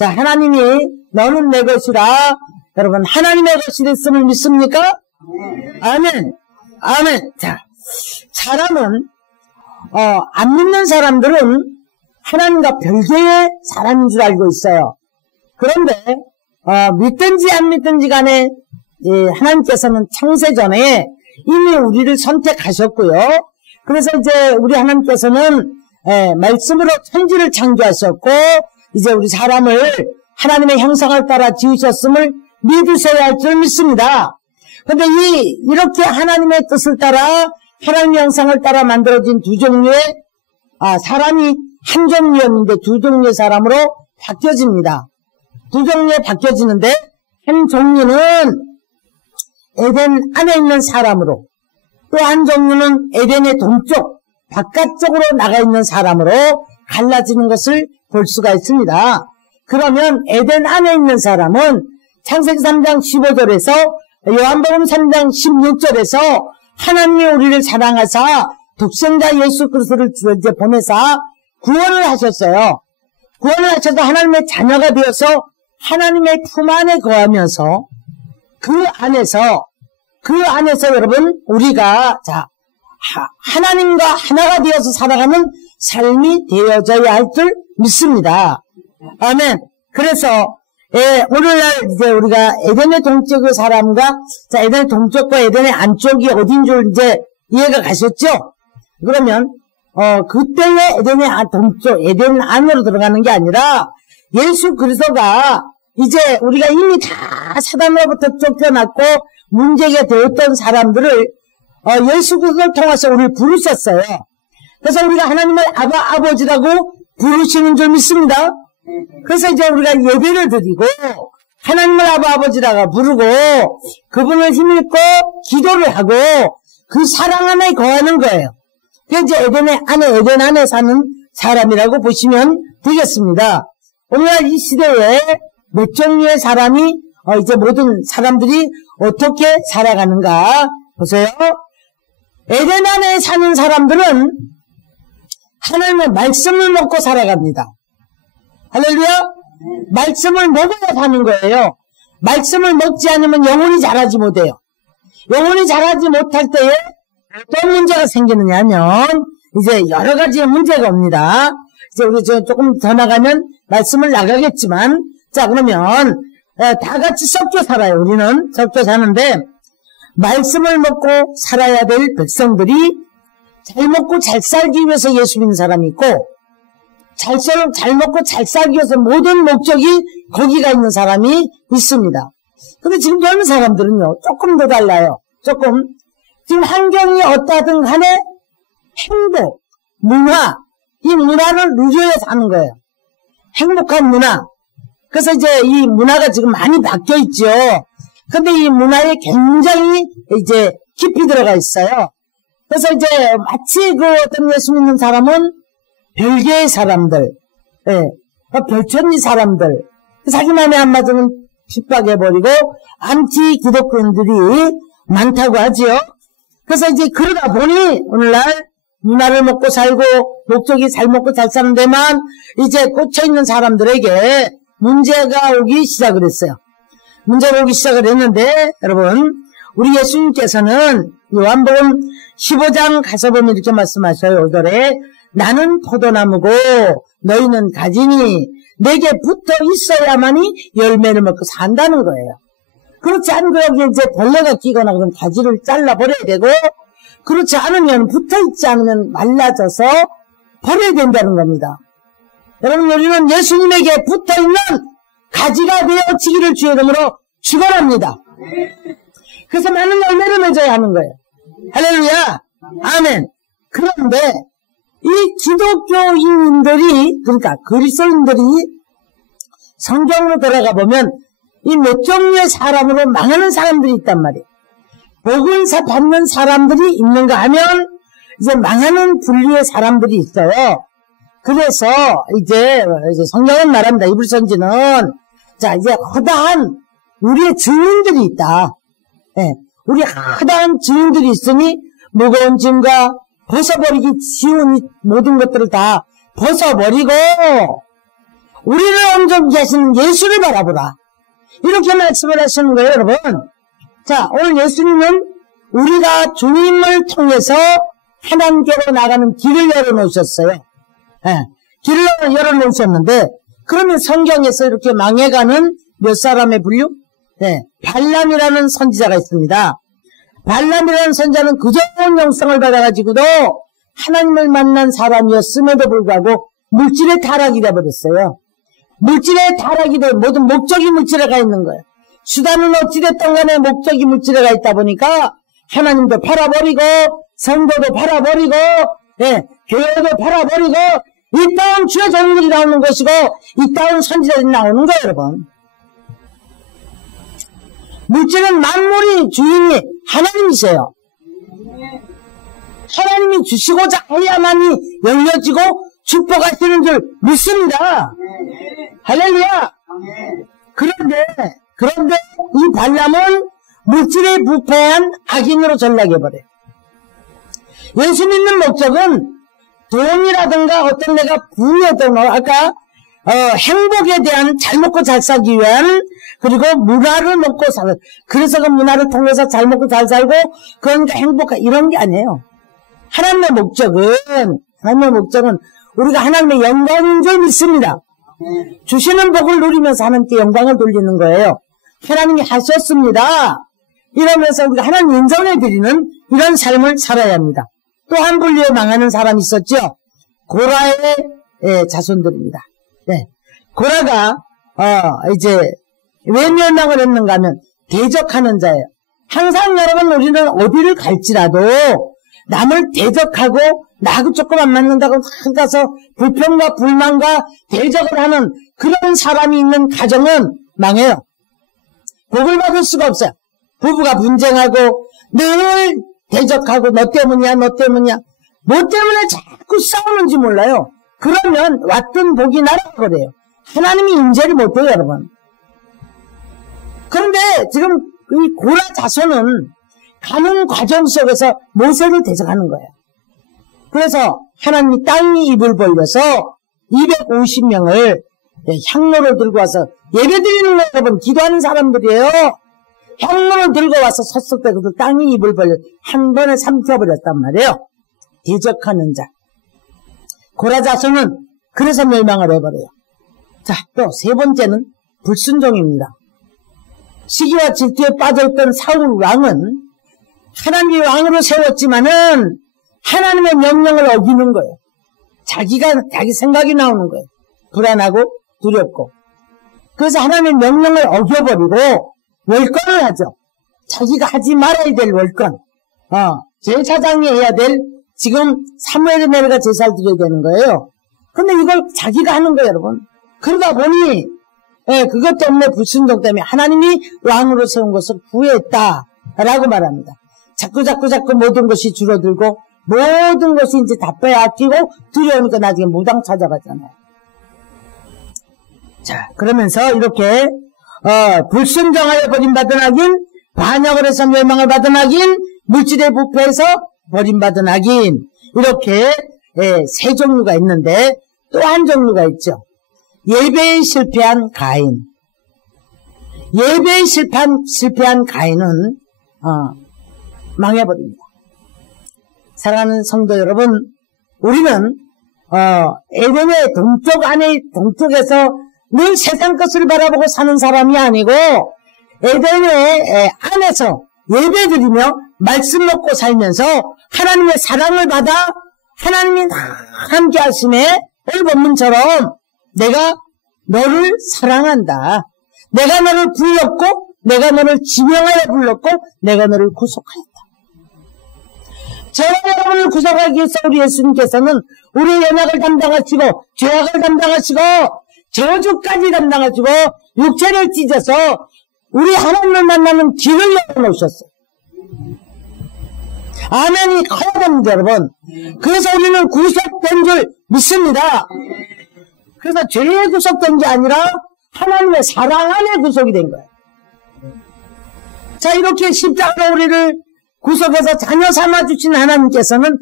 자, 하나님이 너는 내 것이라. 여러분, 하나님의 것이 됐음을 믿습니까? 아멘. 아멘. 자, 사람은, 안 믿는 사람들은 하나님과 별개의 사람인 줄 알고 있어요. 그런데, 믿든지 안 믿든지 간에, 하나님께서는 창세전에 이미 우리를 선택하셨고요. 그래서 이제 우리 하나님께서는, 말씀으로 천지를 창조하셨고, 이제 우리 사람을 하나님의 형상을 따라 지으셨음을 믿으셔야 할 줄 믿습니다. 근데 이렇게 하나님의 뜻을 따라, 하나님의 형상을 따라 만들어진 두 종류의, 사람이 한 종류였는데 두 종류의 사람으로 바뀌어집니다. 두 종류에 바뀌어지는데, 한 종류는 에덴 안에 있는 사람으로, 또 한 종류는 에덴의 동쪽, 바깥쪽으로 나가 있는 사람으로 갈라지는 것을 볼 수가 있습니다. 그러면 에덴 안에 있는 사람은 창세기 3장 15절에서 요한복음 3장 16절에서 하나님이 우리를 사랑하사 독생자 예수 그리스도를 이제 보내사 구원을 하셨어요. 구원을 하셔서 하나님의 자녀가 되어서 하나님의 품 안에 거하면서 그 안에서 여러분 우리가 하나님과 하나가 되어서 살아가는 삶이 되어져야 할 줄 믿습니다. 아멘. 그래서 오늘날 이제 우리가 에덴의 동쪽의 사람과 에덴의 동쪽과 에덴의 안쪽이 어딘 줄 이제 이해가 가셨죠? 그러면 그때의 에덴의 동쪽, 에덴 안으로 들어가는 게 아니라 예수 그리스도가 이제 우리가 이미 다 사단으로부터 쫓겨났고 문제가 되었던 사람들을 예수 그리스도를 통해서 우리를 부르셨어요. 그래서 우리가 하나님을 아버지라고 부르시는 줄 믿습니다. 그래서 이제 우리가 예배를 드리고 하나님을 아버지라고 부르고 그분을 힘입고 기도를 하고 그 사랑 안에 거하는 거예요. 그게 이제 에덴 안에 사는 사람이라고 보시면 되겠습니다. 오늘날 이 시대에 몇 종류의 사람이 이제 모든 사람들이 어떻게 살아가는가 보세요. 에덴 안에 사는 사람들은 하나님의 말씀을 먹고 살아갑니다. 할렐루야? 말씀을 먹어야 사는 거예요. 말씀을 먹지 않으면 영혼이 자라지 못해요. 영혼이 자라지 못할 때에 어떤 문제가 생기느냐 하면 이제 여러 가지의 문제가 옵니다. 이제 우리 조금 더 나가면 말씀을 나가겠지만 자 그러면 다 같이 섞여 살아요. 우리는 섞여 사는데 말씀을 먹고 살아야 될 백성들이 잘 먹고 잘 살기 위해서 예수 믿는 사람이 있고 잘 먹고 잘 살기 위해서 모든 목적이 거기가 있는 사람이 있습니다. 근데 지금 젊은 사람들은요 조금 더 달라요. 조금 지금 환경이 어떠하든 간에 행복, 문화 이 문화를 누려야 사는 거예요. 행복한 문화. 그래서 이제 이 문화가 지금 많이 바뀌어 있죠. 근데 이 문화에 굉장히 이제 깊이 들어가 있어요. 그래서 이제 마치 그 어떤 예수 믿는 사람은 별개의 사람들, 별천지 사람들, 자기 맘에 안 맞으면 핍박해버리고 안티 기독교인들이 많다고 하지요. 그래서 이제 그러다 보니 오늘날 문화를 먹고 살고 목적이 잘 먹고 잘 사는 데만 이제 꽂혀있는 사람들에게 문제가 오기 시작을 했어요. 문제가 오기 시작을 했는데 여러분 우리 예수님께서는 요한복음 15장 가서 보면 이렇게 말씀하셔요. 5절에 나는 포도나무고 너희는 가지니 내게 붙어 있어야만이 열매를 먹고 산다는 거예요. 그렇지 않고 여기 이제 벌레가 끼거나 그런 가지를 잘라버려야 되고 그렇지 않으면 붙어있지 않으면 말라져서 버려야 된다는 겁니다. 여러분 우리는 예수님에게 붙어있는 가지가 되어지기를 주의 이름으로 축원합니다. 그래서 많은 열매를 맺어야 하는 거예요. 할렐루야 아멘. 그런데 이 기독교인들이 그러니까 그리스도인들이 성경으로 들어가 보면 이 몇 종류의 사람으로 망하는 사람들이 있단 말이에요. 복을 받는 사람들이 있는가 하면 이제 망하는 분류의 사람들이 있어요. 그래서 이제 성경은 말합니다. 이불선지는 자 이제 허다한 우리의 증인들이 있다. 우리 허다한 증인들이 있으니 무거운 짐과 벗어버리기 쉬운 모든 것들을 다 벗어버리고 우리를 온전케 하시는 예수를 바라보라. 이렇게 말씀을 하시는 거예요, 여러분. 자, 오늘 예수님은 우리가 주님을 통해서 하나님께로 나가는 길을 열어놓으셨어요. 예, 길을 열어놓으셨는데, 그러면 성경에서 이렇게 망해가는 몇 사람의 분류? 네, 발람이라는 선지자가 있습니다. 발람이라는 선지자는 그 좋은 영성을 받아가지고도 하나님을 만난 사람이었음에도 불구하고 물질의 타락이 되어버렸어요. 물질의 타락이 돼 모든 목적이 물질에 가 있는 거예요. 수단은 어찌됐든 간에 목적이 물질에 가 있다 보니까 하나님도 팔아버리고 성도도 팔아버리고 예, 교회도 팔아버리고 이따운 주의 종들이 나오는 것이고 이따운 선지자들이 나오는 거예요, 여러분. 물질은 만물이 주인이 하나님이세요. 하나님이 주시고자 해야만이 열려지고 축복하시는 줄 믿습니다. 할렐루야. 그런데 이 발람은 물질에 부패한 악인으로 전락해버려요. 예수 믿는 목적은 돈이라든가 어떤 내가 부유했던 거, 아까 행복에 대한 잘 먹고 잘 살기 위한, 그리고 문화를 먹고 사는, 그래서 그 문화를 통해서 잘 먹고 잘 살고 그러니까 행복한 이런 게 아니에요. 하나님의 목적은 우리가 하나님의 영광인 줄 믿습니다. 주시는 복을 누리면서 하나님께 영광을 돌리는 거예요. 하나님이 하셨습니다. 이러면서 우리가 하나님 인정해 드리는 이런 삶을 살아야 합니다. 또 한 분류에 망하는 사람이 있었죠. 고라의 자손들입니다. 네. 고라가 이제 왜 멸망을 했는가 하면 대적하는 자예요. 항상 여러분 우리는 어디를 갈지라도 남을 대적하고 나하고 조금 안 맞는다고 가서 불평과 불만과 대적을 하는 그런 사람이 있는 가정은 망해요. 복을 받을 수가 없어요. 부부가 분쟁하고 늘 대적하고 너 때문이야 뭐 때문에 자꾸 싸우는지 몰라요. 그러면 왔던 복이 날아가거든요. 하나님이 인재를 못해요, 여러분. 그런데 지금 이 고라 자손은 가는 과정 속에서 모세를 대적하는 거예요. 그래서 하나님이 땅이 입을 벌려서 250명을 향로를 들고 와서 예배드리는 거예요, 여러분. 기도하는 사람들이에요. 향로를 들고 와서 섰을 때 그들 땅이 입을 벌려 한 번에 삼켜버렸단 말이에요. 대적하는 자. 고라 자손은 그래서 멸망을 해버려요. 자, 또 세 번째는 불순종입니다. 시기와 질투에 빠져있던 사울 왕은 하나님이 왕으로 세웠지만은 하나님의 명령을 어기는 거예요. 자기 생각이 나오는 거예요. 불안하고 두렵고. 그래서 하나님의 명령을 어겨버리고 월권을 하죠. 자기가 하지 말아야 될 월권. 제사장이 해야 될 지금 사무엘의 내려가 제사를 드려야 되는 거예요. 근데 이걸 자기가 하는 거예요, 여러분. 그러다 보니 그것 때문에 불순종 때문에 하나님이 왕으로 세운 것을 후회했다라고 말합니다. 자꾸 모든 것이 줄어들고 모든 것이 이제 다 빼앗기고 두려우니까 나중에 무당 찾아가잖아요. 자, 그러면서 이렇게 불순종하여 버림받은 악인, 반역을 해서 멸망을 받은 악인, 물질에 부패해서 버림받은 악인, 이렇게 세 종류가 있는데 또 한 종류가 있죠. 예배에 실패한 가인. 예배에 실패한 가인은 망해버립니다. 사랑하는 성도 여러분, 우리는 에덴의 동쪽에서 늘 세상 것을 바라보고 사는 사람이 아니고 에덴의 안에서 예배드리며 말씀 먹고 살면서 하나님의 사랑을 받아 하나님이 함께 하심에 오늘 본문처럼 내가 너를 사랑한다. 내가 너를 불렀고 내가 너를 지명하여 불렀고 내가 너를 구속하였다. 저와 여러분을 구속하기 위해서 우리 예수님께서는 우리의 연약을 담당하시고 죄악을 담당하시고 저주까지 담당하시고 육체를 찢어서 우리 하나님을 만나는 길을 열어놓으셨어요. 아멘이 커야 됩니다, 여러분. 그래서 우리는 구속된 줄 믿습니다. 그래서 죄에 구속된 게 아니라 하나님의 사랑 안에 구속이 된 거예요. 자, 이렇게 십자가로 우리를 구속해서 자녀 삼아주신 하나님께서는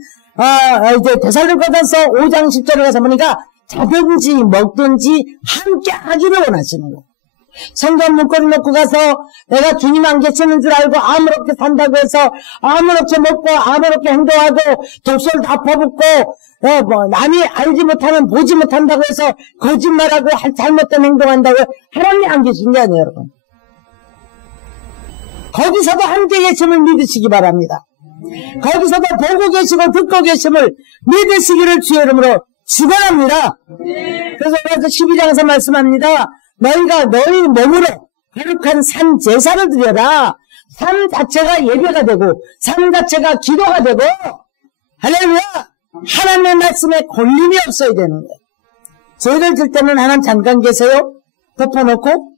이제 데살로니가서 5장 10절에 가서 보니까 자든지 먹든지 함께 하기를 원하시는 거예요. 성경 문고리 놓고 가서 내가 주님 안 계시는 줄 알고 아무렇게 산다고 해서 아무렇게 먹고 아무렇게 행동하고 독설 다 퍼붓고 남이 알지 못하면 보지 못한다고 해서 거짓말하고 잘못된 행동한다고 하나님이 안 계신 게 아니에요, 여러분. 거기서도 함께 계심을 믿으시기 바랍니다. 거기서도 보고 계시고 듣고 계심을 믿으시기를 주의 이름으로 축원합니다. 그래서 12장에서 말씀합니다. 너희가 너희 몸으로 거룩한 산 제사를 드려라. 삶 자체가 예배가 되고 삶 자체가 기도가 되고 할렐루야. 하나님의 말씀에 걸림이 없어야 되는 거예요. 죄를 질 때는 하나님 잠깐 계세요. 덮어놓고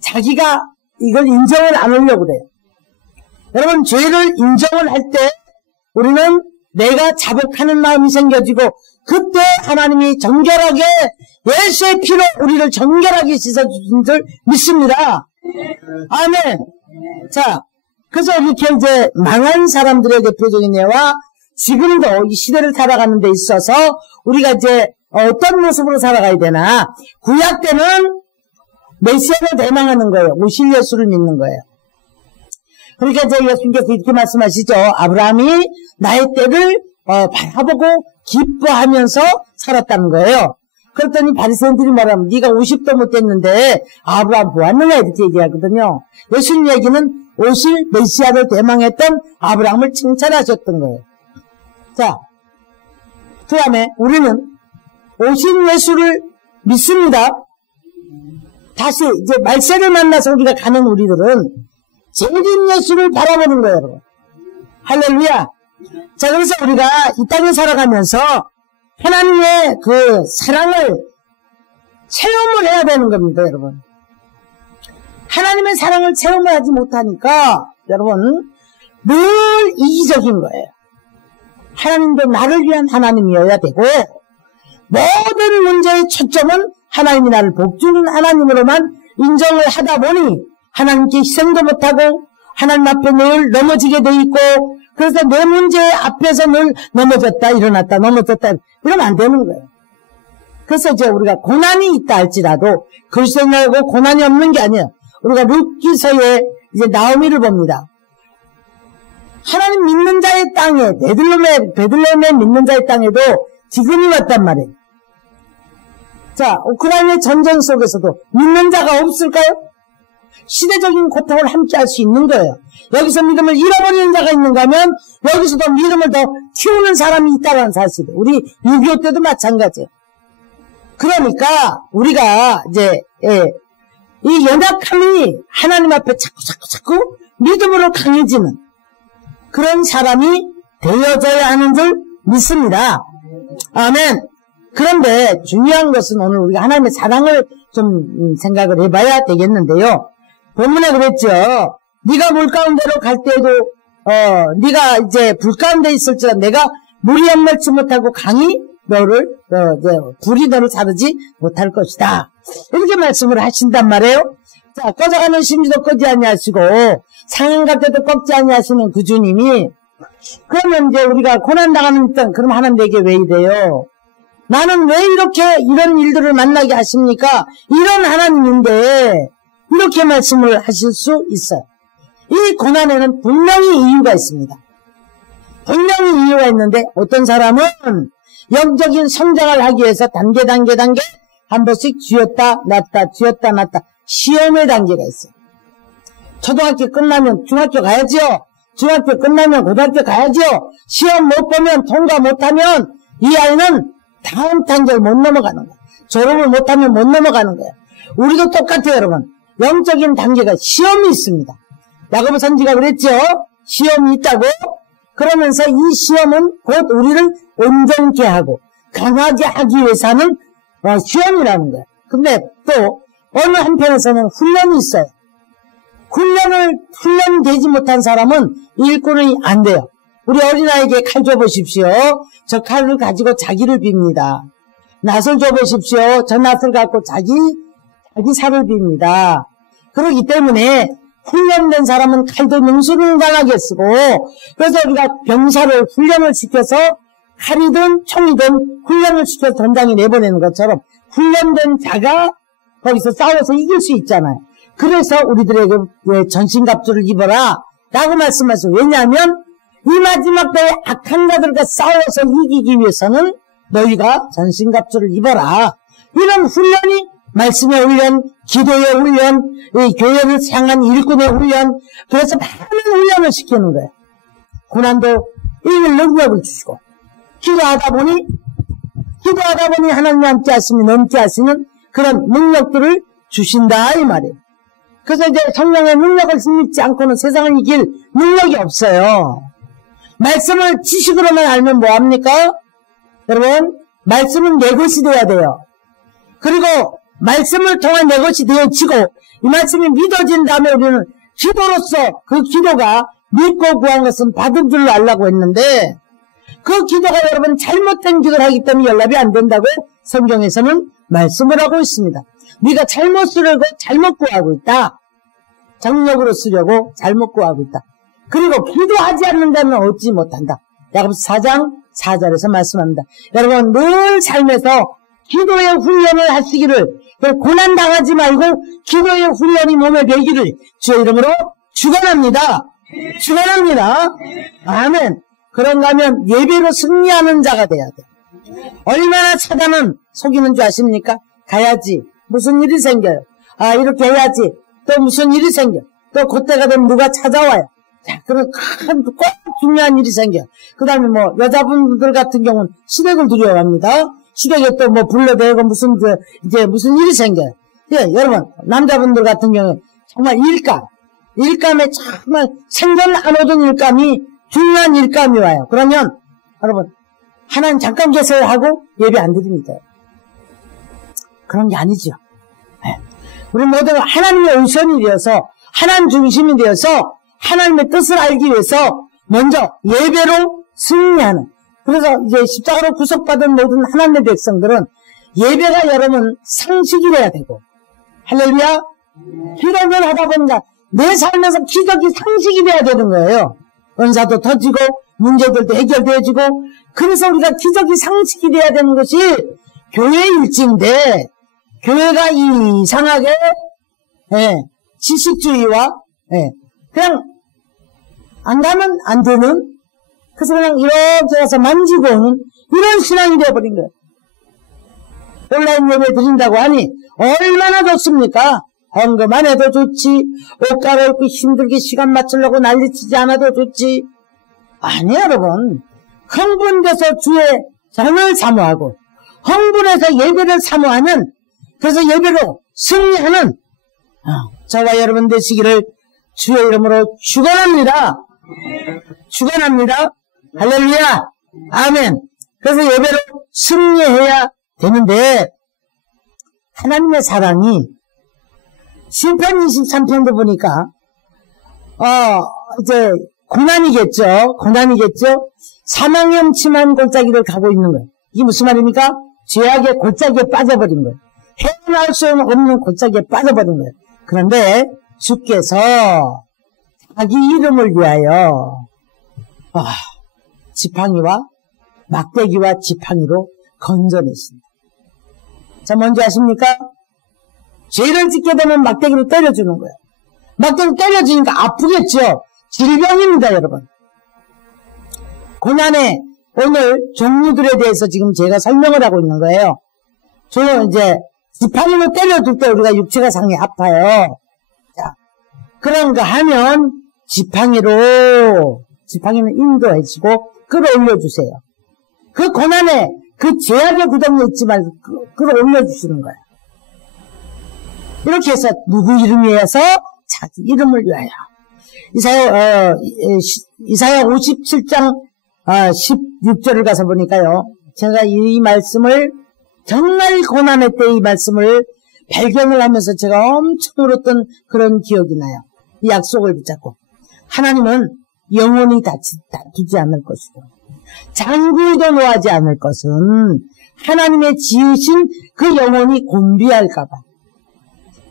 자기가 이걸 인정을 안 하려고 그래요. 여러분, 죄를 인정을 할 때 우리는 내가 자복하는 마음이 생겨지고 그때 하나님이 정결하게 예수의 피로 우리를 정결하게 씻어주신 줄 믿습니다. 아멘. 자, 그래서 이렇게 이제 망한 사람들의 대표적인 예와 지금도 이 시대를 살아가는 데 있어서 우리가 이제 어떤 모습으로 살아가야 되나. 구약 때는 메시아를 대망하는 거예요. 오실 예수를 믿는 거예요. 그러니까 이제 예수님께서 이렇게 말씀하시죠. 아브라함이 나의 때를 바라보고 기뻐하면서 살았다는 거예요. 그랬더니 바리새인들이 말하면 네가 50도 못 됐는데 아브라함 보았느냐 이렇게 얘기하거든요. 예수님 얘기는 오실 메시아를 대망했던 아브라함을 칭찬하셨던 거예요. 자, 그 다음에 우리는 오실 예수를 믿습니다. 다시 이제 말세를 만나서 우리가 가는 우리들은 재림 예수를 바라보는 거예요, 여러분. 할렐루야. 자, 그래서 우리가 이 땅에 살아가면서 하나님의 그 사랑을 체험을 해야 되는 겁니다, 여러분. 하나님의 사랑을 체험을 하지 못하니까 여러분 늘 이기적인 거예요. 하나님도 나를 위한 하나님이어야 되고 모든 문제의 초점은 하나님이 나를 복주는 하나님으로만 인정을 하다 보니 하나님께 희생도 못하고 하나님 앞에 늘 넘어지게 돼 있고 그래서 내 문제 앞에서 늘 넘어졌다 일어났다 넘어졌다 이러면 안 되는 거예요. 그래서 이제 우리가 고난이 있다 할지라도 그리스도인하고 고난이 없는 게 아니에요. 우리가 룻기서에 이제 나오미를 봅니다. 하나님 믿는 자의 땅에 베들레헴에 믿는 자의 땅에도 지금이 왔단 말이에요. 자, 우크라이나의 전쟁 속에서도 믿는 자가 없을까요? 시대적인 고통을 함께 할 수 있는 거예요. 여기서 믿음을 잃어버리는 자가 있는가 하면 여기서도 믿음을 더 키우는 사람이 있다는 사실이에요. 우리 6.25 때도 마찬가지예요. 그러니까 우리가 이제 이 연약함이 하나님 앞에 자꾸 믿음으로 강해지는 그런 사람이 되어져야 하는 줄 믿습니다. 아멘. 그런데 중요한 것은 오늘 우리가 하나님의 사랑을 좀 생각을 해봐야 되겠는데요. 본문에 그랬죠. 네가 물 가운데로 갈 때에도 네가 이제 불 가운데 있을지라 내가 물이 연멸치 못하고 강이 너를 불이 너를 사르지 못할 것이다. 이렇게 말씀을 하신단 말이에요. 자, 꺼져가는 심지도 끄지 아니하시고 상한 갈 때도 꺾지 아니하시는 그 주님이 그러면 이제 우리가 고난 당하는 일단 그럼 하나님 내게 왜 이래요? 나는 왜 이렇게 이런 일들을 만나게 하십니까? 이런 하나님인데 이렇게 말씀을 하실 수 있어요. 이 고난에는 분명히 이유가 있습니다. 분명히 이유가 있는데 어떤 사람은 영적인 성장을 하기 위해서 단계 한 번씩 쥐었다 놨다 시험의 단계가 있어요. 초등학교 끝나면 중학교 가야죠. 중학교 끝나면 고등학교 가야죠. 시험 못 보면 통과 못하면 이 아이는 다음 단계를 못 넘어가는 거예요. 졸업을 못하면 못 넘어가는 거예요. 우리도 똑같아요, 여러분. 영적인 단계가 시험이 있습니다. 야고보 선지가 그랬죠. 시험이 있다고. 그러면서 이 시험은 곧 우리를 온전케 하고 강하게 하기 위해서 하는 시험이라는 거예요. 근데 또 어느 한편에서는 훈련이 있어요. 훈련되지 못한 사람은 일꾼이 안 돼요. 우리 어린아이에게 칼 줘보십시오. 저 칼을 가지고 자기를 빕니다. 낫을 줘보십시오. 저 낫을 갖고 자기 살을 빕니다. 그렇기 때문에 훈련된 사람은 칼도 능수능란하게 쓰고 그래서 우리가 병사를 훈련을 시켜서 칼이든 총이든 훈련을 시켜서 전장에 내보내는 것처럼 훈련된 자가 거기서 싸워서 이길 수 있잖아요. 그래서 우리들에게 왜 전신갑주를 입어라 라고 말씀하세요. 왜냐하면 이 마지막 때에 악한 자들과 싸워서 이기기 위해서는 너희가 전신갑주를 입어라. 이런 훈련이 말씀의 훈련, 기도의 훈련, 교회를 향한 일꾼의 훈련, 그래서 많은 훈련을 시키는 거예요. 고난도 이길 능력을 주시고 기도하다 보니 하나님이 함께 하시면 넘게 하시는 그런 능력들을 주신다 이 말이에요. 그래서 이제 성령의 능력을 믿지 않고는 세상을 이길 능력이 없어요. 말씀을 지식으로만 알면 뭐합니까? 여러분, 말씀은 내 것이 돼야 돼요. 그리고 말씀을 통한 내 것이 되어지고 이 말씀이 믿어진 다음에 우리는 기도로서 그 기도가 믿고 구한 것은 받은 줄로 알라고 했는데 그 기도가 여러분 잘못된 기도를 하기 때문에 연락이 안 된다고 성경에서는 말씀을 하고 있습니다. 네가 잘못 쓰려고 잘못 구하고 있다. 정력으로 쓰려고 잘못 구하고 있다. 그리고 기도하지 않는 자는 얻지 못한다. 야고보서 4장 4절에서 말씀합니다. 여러분 늘 삶에서 기도의 훈련을 하시기를 고난당하지 말고 기도의 훈련이 몸에 배기를 주의 이름으로 축원합니다. 축원합니다. 아멘. 그런가 하면 예배로 승리하는 자가 돼야 돼. 얼마나 사단은 속이는 줄 아십니까? 가야지. 무슨 일이 생겨요. 아 이렇게 해야지. 또 무슨 일이 생겨. 또 그때가 되면 누가 찾아와요. 자, 그런 꼭 중요한 일이 생겨. 그 다음에 뭐 여자분들 같은 경우는 시댁을 두려워합니다. 시댁에 또 뭐 불러대고 무슨 이제 무슨 일이 생겨요. 예, 여러분 남자분들 같은 경우는 정말 일감에 정말 생전 안 오던 일감이 중요한 일감이 와요. 그러면 여러분 하나님 잠깐 계세요 하고 예배 안 드립니다. 그런 게 아니죠. 네. 우리 모두가 하나님의 우선이 되어서 하나님 중심이 되어서 하나님의 뜻을 알기 위해서 먼저 예배로 승리하는. 그래서 이제 십자가로 구속받은 모든 하나님의 백성들은 예배가 여러분 상식이 돼야 되고 할렐루야. 기도를 하다 보니까 내 삶에서 기적이 상식이 돼야 되는 거예요. 은사도 터지고 문제들도 해결되어지고 그래서 우리가 기적이 상식이 돼야 되는 것이 교회의 일지인데 교회가 이상하게 지식주의와 그냥 안 가면 안 되는 그래서 그냥 이렇게 가서 만지고 오는 이런 신앙이 되어버린 거예요. 온라인 예배 드린다고 하니 얼마나 좋습니까? 헌금 안 해도 좋지. 옷 갈아입고 힘들게 시간 맞추려고 난리치지 않아도 좋지. 아니 여러분 흥분돼서 주의 전을 사모하고 흥분해서 예배를 사모하는 그래서 예배로 승리하는 저와 여러분 되시기를 주의 이름으로 축원합니다. 축원합니다. 할렐루야. 아멘. 그래서 예배로 승리해야 되는데 하나님의 사랑이 시편 23편도 보니까 이제 고난이겠죠. 사망의 음침한 골짜기를 가고 있는 거예요. 이게 무슨 말입니까? 죄악의 골짜기에 빠져버린 거예요. 헤어날 수 없는 골짜기에 빠져버린 거예요. 그런데 주께서 자기 이름을 위하여 지팡이와 막대기와 지팡이로 건져냈습니다. 자, 뭔지 아십니까? 죄를 짓게 되면 막대기로 때려주는 거예요. 막대기로 때려주니까 아프겠죠? 질병입니다, 여러분. 고난의 오늘 종류들에 대해서 지금 제가 설명을 하고 있는 거예요. 이제 지팡이로 때려줄 때 우리가 육체가 상당히 아파요. 자, 그런가 하면 지팡이는 인도해주고 끌어올려주세요. 그 고난에 그 죄악의 구덩이에 있지 말고 끌어올려주시는 거예요. 이렇게 해서 누구 이름 위해서? 자기 이름을 위하여. 이사야 57장 16절을 가서 보니까요. 제가 이 말씀을 정말 고난의 때 이 말씀을 발견을 하면서 제가 엄청 울었던 그런 기억이 나요. 이 약속을 붙잡고 하나님은 영원히 다투지 않을 것이고 장구도 노하지 않을 것은 하나님의 지으신 그 영혼이 곤비할까봐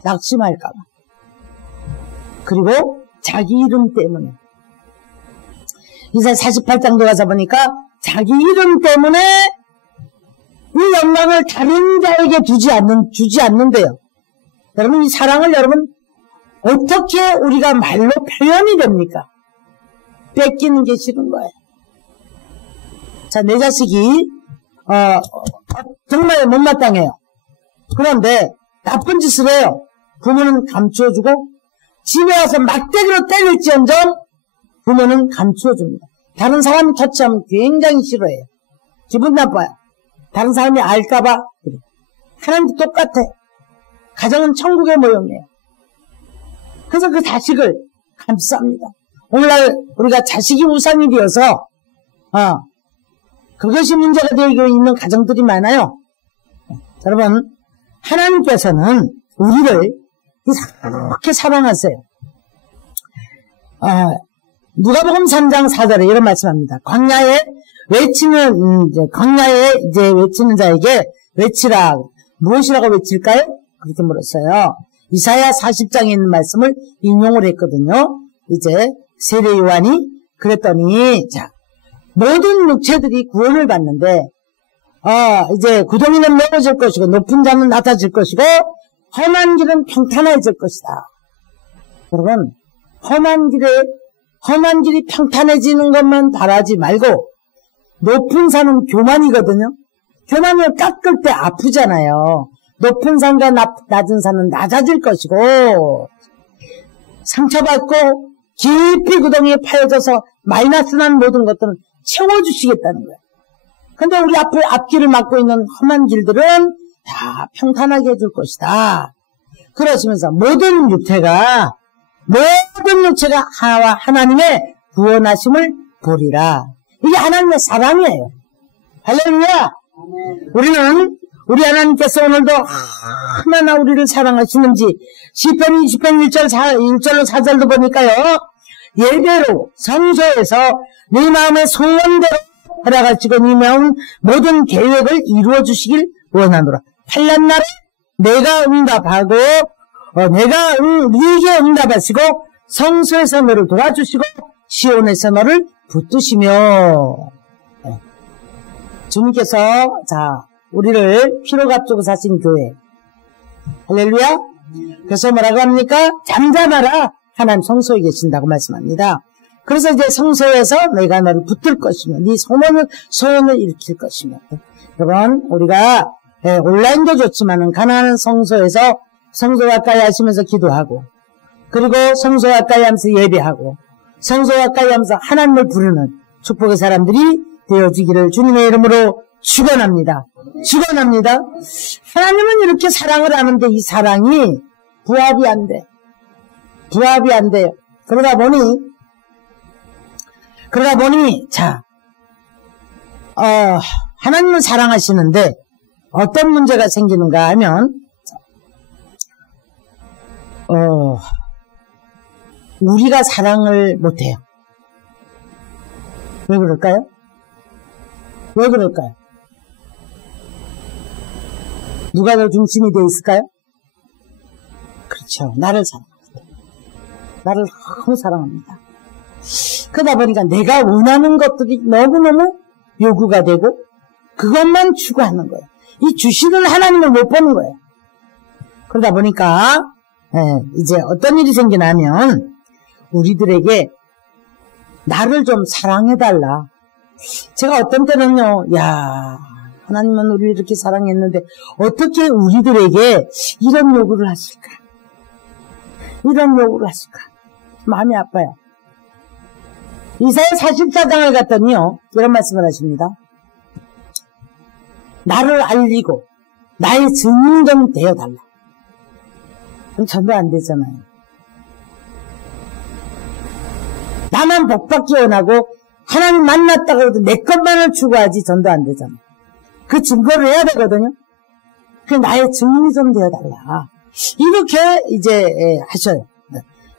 낙심할까봐 그리고 자기 이름 때문에 이사야 48장도 가서 보니까 자기 이름 때문에 이 영광을 다른 자에게 주지 않는데요. 여러분, 이 사랑을 여러분, 어떻게 우리가 말로 표현이 됩니까? 뺏기는 게 싫은 거예요. 자, 내 자식이, 정말 못마땅해요. 그런데 나쁜 짓을 해요. 부모는 감추어주고, 집에 와서 막대기로 때릴지언정 부모는 감추어줍니다. 다른 사람이 터치하면 굉장히 싫어해요. 기분 나빠요. 다른 사람이 알까봐. 하나님도 똑같아. 가정은 천국의 모형이에요. 그래서 그 자식을 감쌉니다. 오늘날 우리가 자식이 우상이 되어서 그것이 문제가 되고 있는 가정들이 많아요. 여러분, 하나님께서는 우리를 그렇게 사랑하세요. 누가복음 3장 4절에 이런 말씀합니다. 광야에 외치는 자에게 외치라. 무엇이라고 외칠까요? 그렇게 물었어요. 이사야 40장에 있는 말씀을 인용을 했거든요. 이제 세례 요한이 그랬더니, 자, 모든 육체들이 구원을 받는데, 이제 구덩이는 메워질 것이고, 높은 자는 낮아질 것이고, 험한 길은 평탄해질 것이다. 여러분, 험한 길이 평탄해지는 것만 바라지 말고, 높은 산은 교만이거든요. 교만을 깎을 때 아프잖아요. 높은 산과 낮은 산은 낮아질 것이고, 상처받고 깊이 구덩이에 파여져서 마이너스 난 모든 것들은 채워주시겠다는 거예요. 근데 우리 앞길을 막고 있는 험한 길들은 다 평탄하게 해줄 것이다. 그러시면서 모든 육체가 하나님의 구원하심을 보리라. 이게 하나님의 사랑이에요. 할렐루야! 우리 하나님께서 오늘도 얼마나 우리를 사랑하시는지, 시편 20편 1절로 4절도 보니까요, 예배로, 성소에서 네 마음의 소원대로 허락하시고 네 마음 모든 계획을 이루어 주시길 원하노라. 환난 날에 내가 응답하고, 네게 응답하시고, 성소에서 너를 도와주시고, 시온에서 너를 붙드시며. 주님께서, 우리를 피로 값주고 사신 교회. 할렐루야? 그래서 뭐라고 합니까? 잠잠하라. 하나님 성소에 계신다고 말씀합니다. 그래서 이제 성소에서 내가 너를 붙들 것이며, 네 소원을 일으킬 것이며. 여러분, 우리가, 온라인도 좋지만은, 가난한 성소에서 성소 가까이 하시면서 기도하고, 그리고 성소 가까이 하면서 예배하고, 성소 가까이 하면서 하나님을 부르는 축복의 사람들이 되어지기를 주님의 이름으로 축원합니다. 하나님은 이렇게 사랑을 하는데 이 사랑이 부합이 안 돼. 그러다 보니, 하나님은 사랑하시는데 어떤 문제가 생기는가 하면, 우리가 사랑을 못해요. 왜 그럴까요? 누가 더 중심이 되어 있을까요? 그렇죠. 나를 너무 사랑합니다. 그러다 보니까 내가 원하는 것들이 너무너무 요구가 되고 그것만 추구하는 거예요. 이 주시는 하나님을 못 보는 거예요. 그러다 보니까 이제 어떤 일이 생기냐면 우리들에게 나를 좀 사랑해달라. 제가 어떤 때는요, 하나님은 우리를 이렇게 사랑했는데 어떻게 우리들에게 이런 요구를 하실까? 마음이 아파요. 이사야 44장을 갔더니요, 이런 말씀을 하십니다. 나를 알리고 나의 증인 좀 되어달라. 그럼 전도 안 되잖아요. 나만 복받기 원하고 하나님 만났다고 해도 내 것만을 추구하지 전도 안 되잖아요. 그 증거를 해야 되거든요. 그 나의 증인이 좀 되어달라. 이렇게 이제 하셔요.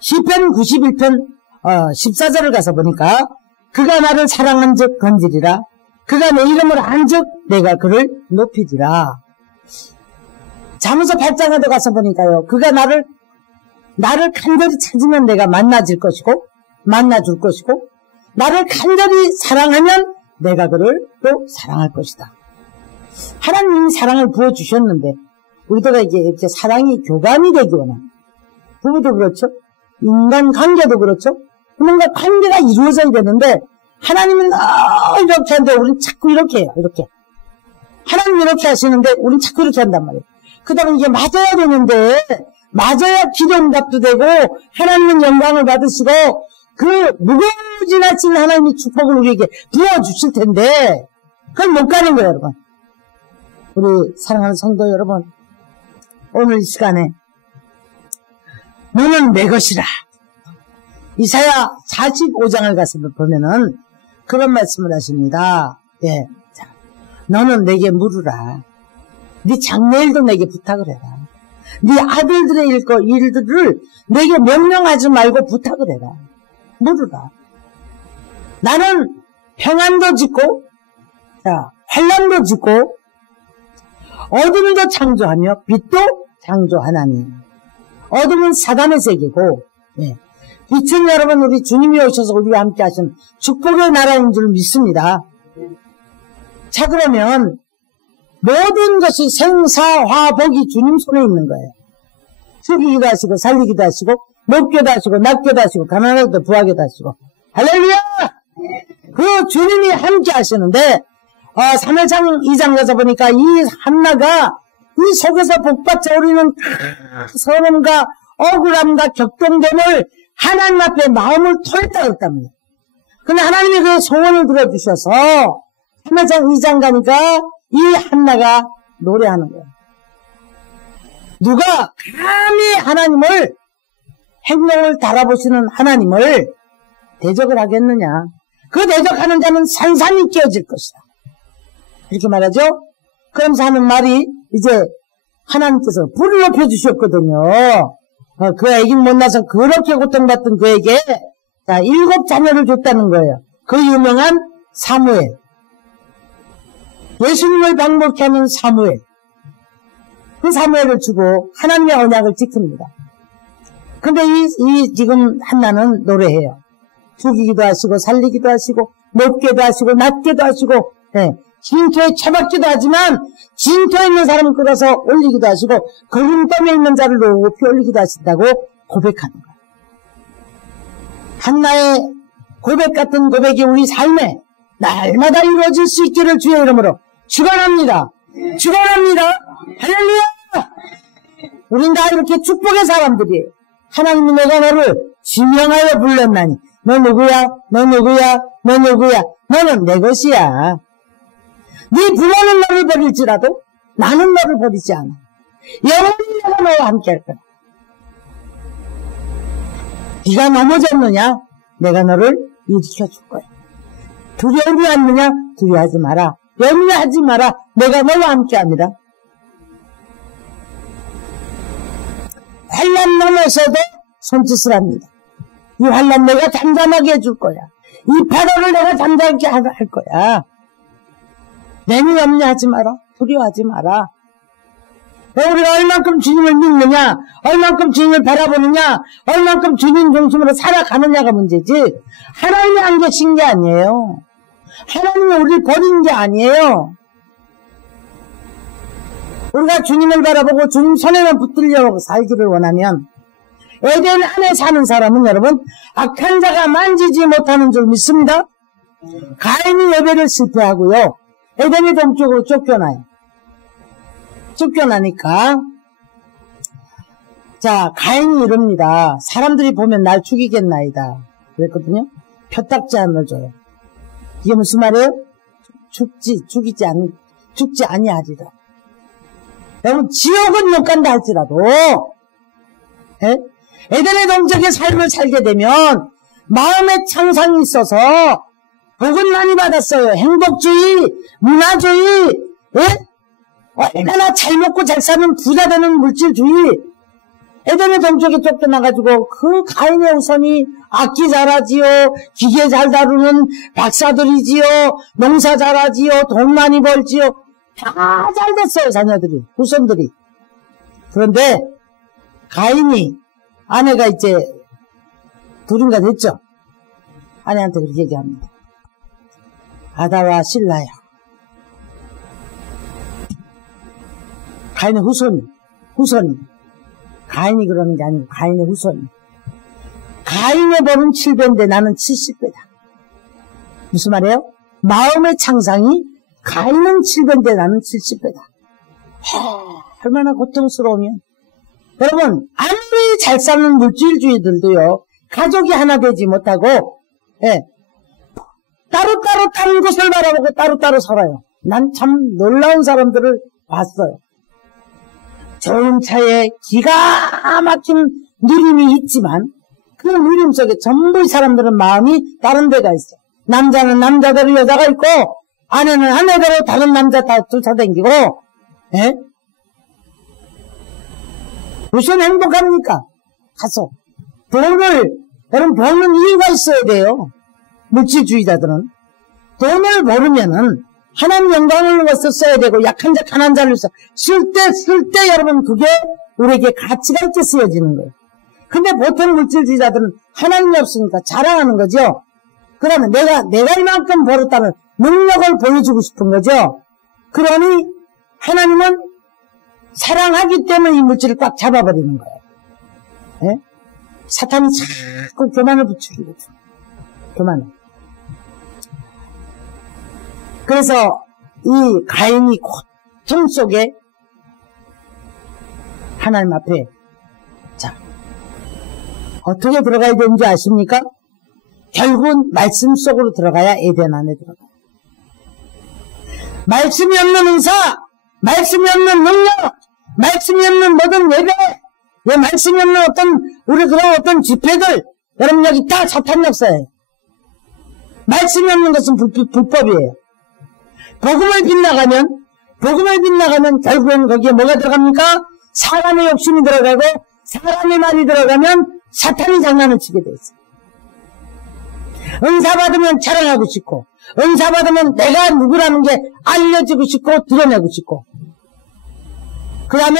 시편 91편 14절을 가서 보니까 그가 나를 사랑한 즉 건지리라. 그가 내 이름을 한 즉 내가 그를 높이리라. 잠언서 8장에도 가서 보니까요. 그가 나를 간절히 찾으면 내가 만나줄 것이고 나를 간절히 사랑하면 내가 그를 또 사랑할 것이다. 하나님이 사랑을 부어주셨는데 우리가 이제 이렇게 사랑이 교감이 되기 원합니다. 부부도 그렇죠. 인간 관계도 그렇죠. 뭔가 관계가 이루어져야 되는데 하나님은 이렇게 하는데 우리는 자꾸 이렇게 해요. 이렇게. 하나님 이렇게 하시는데 우리는 자꾸 이렇게 한단 말이에요. 그 다음에 이게 맞아야 되는데 맞아야 기도응답도 되고 하나님은 영광을 받으시고 그 무궁무진하신 하나님의 축복을 우리에게 부어주실 텐데 그걸 못 가는 거예요, 여러분. 우리 사랑하는 성도 여러분, 오늘 이 시간에 너는 내 것이라. 이사야 45장을 가서 보면은 그런 말씀을 하십니다. 예, 자, 너는 내게 물으라. 네 장래일도 내게 부탁을 해라. 네 아들들의 일들을 내게 명령하지 말고 부탁을 해라. 물으라. 나는 평안도 짓고, 자, 환난도 짓고, 어둠도 창조하며 빛도 창조하나니. 어둠은 사단의 세계고, 예. 빛은 여러분 우리 주님이 오셔서 우리와 함께 하신 축복의 나라인 줄 믿습니다. 자, 그러면 모든 것이 생사화복이 주님 손에 있는 거예요. 죽이기도 하시고 살리기도 하시고 높게도 하시고 낮게도 하시고 가난하게도 부하게도 하시고 할렐루야! 그 주님이 함께 하시는데 3회장 2장 가서 보니까 이 한나가 이 속에서 복받쳐 오르는 서름과 억울함과 격동됨을 하나님 앞에 마음을 토했다 그랬답니다. 근데 하나님이 그 소원을 들어주셔서 3회장 2장 가니까 이 한나가 노래하는 거예요. 누가 감히 하나님을 행동을 달아보시는 하나님을 대적을 하겠느냐. 그 대적하는 자는 산산이 깨어질 것이다. 이렇게 말하죠. 그러면서 하는 말이 이제 하나님께서 불을 높여주셨거든요. 그 애기 못나서 그렇게 고통받던 그에게 7 자녀를 줬다는 거예요. 그 유명한 사무엘. 예수님을 방목케 하는 사무엘. 그 사무엘을 주고 하나님의 언약을 지킵니다. 근데 지금 한나는 노래해요. 죽이기도 하시고 살리기도 하시고 높게도 하시고 낮게도 하시고 진토에 처박기도 하지만 진토에 있는 사람을 끌어서 올리기도 하시고 거름감에 있는 자를 높이 올리기도 하신다고 고백하는 거예요. 한나의 고백 같은 고백이 우리 삶에 날마다 이루어질 수 있기를 주의 이름으로 축원합니다. 축원합니다. 할렐루야. 우린 다 이렇게 축복의 사람들이에요. 하나님이 내가 너를 지명하여 불렀나니 너 누구야? 너 누구야? 너 누구야? 너는 내 것이야. 네 부모는 너를 버릴지라도 나는 너를 버리지 않아. 영원히 내가 너와 함께 할 거야. 네가 넘어졌느냐? 내가 너를 일으켜줄 거야. 두려움이 왔느냐? 두려워하지 마라. 염려하지 마라. 내가 너와 함께 합니다. 환난 넘어서도 손짓을 합니다. 이 환난 내가 잠잠하게 해줄 거야. 이 파도를 내가 잠잠하게 할 거야. 내니 염려하지 마라. 두려워하지 마라. 우리가 얼만큼 주님을 믿느냐, 얼만큼 주님을 바라보느냐, 얼만큼 주님 중심으로 살아가느냐가 문제지 하나님이 안 계신 게 아니에요. 하나님이 우리를 버린 게 아니에요. 우리가 주님을 바라보고 주님 손에만 붙들려고 살기를 원하면 에덴 안에 사는 사람은 여러분 악한 자가 만지지 못하는 줄 믿습니다. 가인이 예배를 실패하고요. 에덴이 동쪽으로 쫓겨나요. 쫓겨나니까 자 가인이 이럽니다. 사람들이 보면 날 죽이겠나이다 그랬거든요. 표딱지 않을 줘요. 이게 무슨 말이에요? 죽지 아니하리라. 여러분 지옥은 못 간다 할지라도 에덴의 동적의 삶을 살게 되면 마음의 창상이 있어서 복은 많이 받았어요. 행복주의, 문화주의, 얼마나 잘 먹고 잘 사는 부자 되는 물질주의. 에덴의 동쪽에 쫓겨나가지고 그 가인의 후손이 악기 잘하지요, 기계 잘 다루는 박사들이지요, 농사 잘하지요, 돈 많이 벌지요. 다 잘 됐어요, 자녀들이, 후손들이. 그런데 가인이 아내가 이제 둘인가 됐죠. 아내한테 그렇게 얘기합니다. 아다와 실라야. 가인의 후손이. 가인이 그러는 게 아니고 가인의 후손이. 가인의 벌은 7배인데 나는 70배다. 무슨 말이에요? 마음의 창상이 가인은 7배인데 나는 70배다. 얼마나 고통스러우면. 여러분, 아무리 잘 사는 물질주의들도요, 가족이 하나 되지 못하고, 예, 따로따로 다른 곳을 바라보고 따로따로 살아요. 난 참 놀라운 사람들을 봤어요. 좋은 차에 기가 막힌 누림이 있지만, 그 누림 속에 전부 이 사람들은 마음이 다른 데가 있어. 남자는 남자대로 여자가 있고, 아내는 아내대로 다른 남자 다 쫓아다니고, 예? 무슨 행복합니까? 가서. 여러분, 버는 이유가 있어야 돼요. 물질주의자들은. 돈을 벌으면은, 하나님 영광을 위해서 써야 되고, 약한 자, 가난한 자를 위해서 쓸 때 여러분, 그게 우리에게 가치가 있게 쓰여지는 거예요. 근데 보통 물질주의자들은 하나님이 없으니까 자랑하는 거죠. 그러면 내가 이만큼 벌었다는 능력을 보여주고 싶은 거죠. 그러니, 하나님은 사랑하기 때문에 이 물질을 꽉 잡아버리는 거예요. 예? 사탄이 자꾸 교만을 부추기거든. 교만을. 그래서 이 가인이 고통 속에 하나님 앞에, 자, 어떻게 들어가야 되는지 아십니까? 결국은 말씀 속으로 들어가야 에덴 안에 들어가요. 말씀이 없는 은사, 말씀이 없는 능력, 말씀이 없는 모든 예배, 말씀이 없는 우리 그런 어떤 집회들, 여러분 여기 다 사탄 역사예요. 말씀이 없는 것은 불법이에요. 복음을 빗나가면 결국엔 거기에 뭐가 들어갑니까? 사람의 욕심이 들어가고, 사람의 말이 들어가면 사탄이 장난을 치게 돼 있어요. 은사 받으면 자랑하고 싶고, 은사 받으면 내가 누구라는 게 알려지고 싶고, 드러내고 싶고, 그 다음에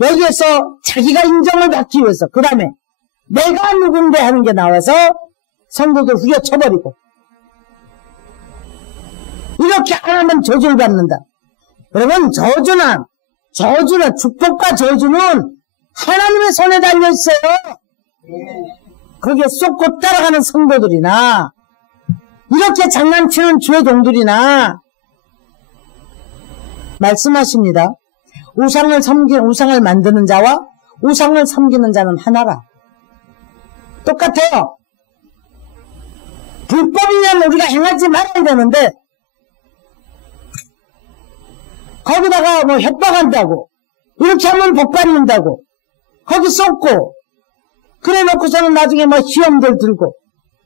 여기에서 자기가 인정을 받기 위해서, 그 다음에 내가 누군데 하는 게 나와서 성도들 후려쳐버리고, 이렇게 안 하면 저주를 받는다. 여러분, 저주나 축복과 저주는 하나님의 손에 달려있어요. 거기에 쏟고 따라가는 성도들이나, 이렇게 장난치는 주의 종들이나, 말씀하십니다. 우상을 만드는 자와 우상을 섬기는 자는 하나라. 똑같아요. 불법이면 우리가 행하지 말아야 되는데, 거기다가 뭐 협박한다고, 이렇게 하면 복 받는다고, 거기 쏟고, 그래 놓고서는 나중에 뭐 시험들 들고,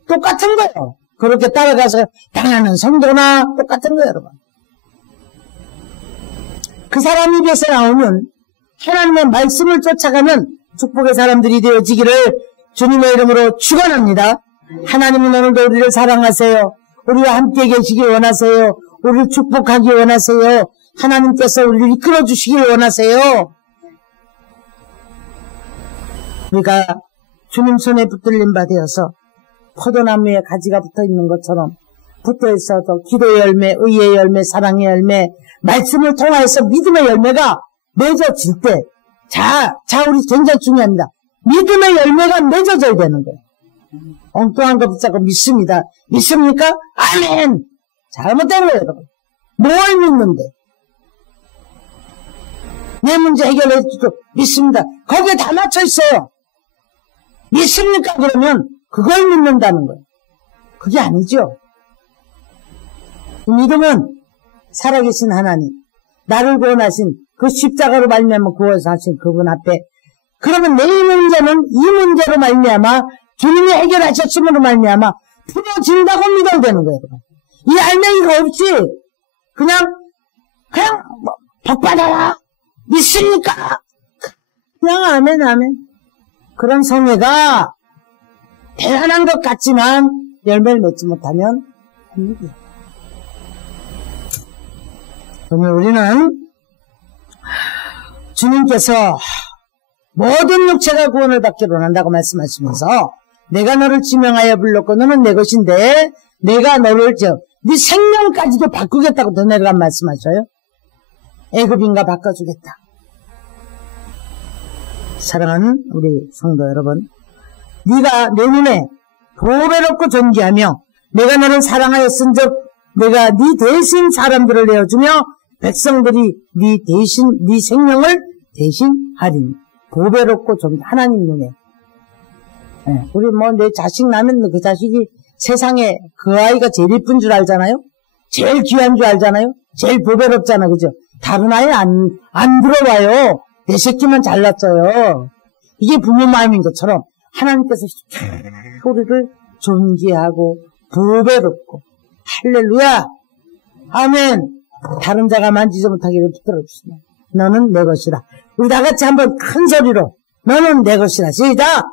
똑같은 거예요. 그렇게 따라가서 당하는 성도나 똑같은 거예요, 여러분. 그 사람 입에서 나오는 하나님의 말씀을 쫓아가는 축복의 사람들이 되어지기를 주님의 이름으로 축원합니다. 하나님은 오늘도 우리를 사랑하세요. 우리와 함께 계시길 원하세요. 우리를 축복하기 원하세요. 하나님께서 우리를 이끌어 주시길 원하세요. 우리가 주님 손에 붙들린 바 되어서 포도나무에 가지가 붙어 있는 것처럼 붙어 있어서 기도의 열매, 의의 열매, 사랑의 열매, 말씀을 통하여서 믿음의 열매가 맺어질 때, 우리 굉장히 중요합니다. 믿음의 열매가 맺어져야 되는 거예요. 엉뚱한 거 붙잡고 믿습니다. 믿습니까? 아멘! 잘못된 거예요, 여러분. 뭘 믿는데? 내 문제 해결해주고 믿습니다. 거기에 다 맞춰 있어요. 믿습니까? 그러면 그걸 믿는다는 거예요. 그게 아니죠. 믿음은 살아계신 하나님, 나를 구원하신 그 십자가로 말미암아 구원하신 그분 앞에, 그러면 내 문제는 이 문제로 말미암아 주님이 해결하셨음으로 말미암아 풀어진다고 믿어야 되는 거예요. 이 알맹이가 없이 그냥 복 받아라 믿습니까? 그냥 아멘. 그런 성회가 대단한 것 같지만 열매를 맺지 못하면 아닙니다. 그러면 우리는 주님께서 모든 육체가 구원을 받기로 원한다고 말씀하시면서 내가 너를 지명하여 불렀고 너는 내 것인데 내가 너를 네 생명까지도 바꾸겠다고 더 내려간 말씀하셔요. 애굽인가 바꿔주겠다. 사랑하는 우리 성도 여러분, 네가 내 눈에 보배롭고 존귀하며 내가 너를 사랑하였은즉 내가 네 대신 사람들을 내어주며 백성들이 네 대신 네 생명을 대신하리니. 보배롭고 하나님 눈에. 네, 우리 뭐 내 자식 나면 그 자식이 세상에 그 아이가 제일 이쁜 줄 알잖아요. 제일 귀한 줄 알잖아요. 제일 보배롭잖아, 그죠? 다른 아이 안 들어와요. 내 새끼만 잘났어요. 이게 부모 마음인 것처럼 하나님께서 우리를 존귀하고 보배롭고, 할렐루야, 아멘. 다른 자가 만지지 못하기를 붙들어 주시네. 너는 내 것이라. 우리 다 같이 한번 큰 소리로 너는 내 것이라. 시작.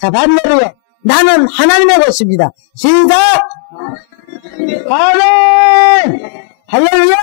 자, 반대로 나는 하나님의 것입니다. 시작. 아멘. 할렐루야.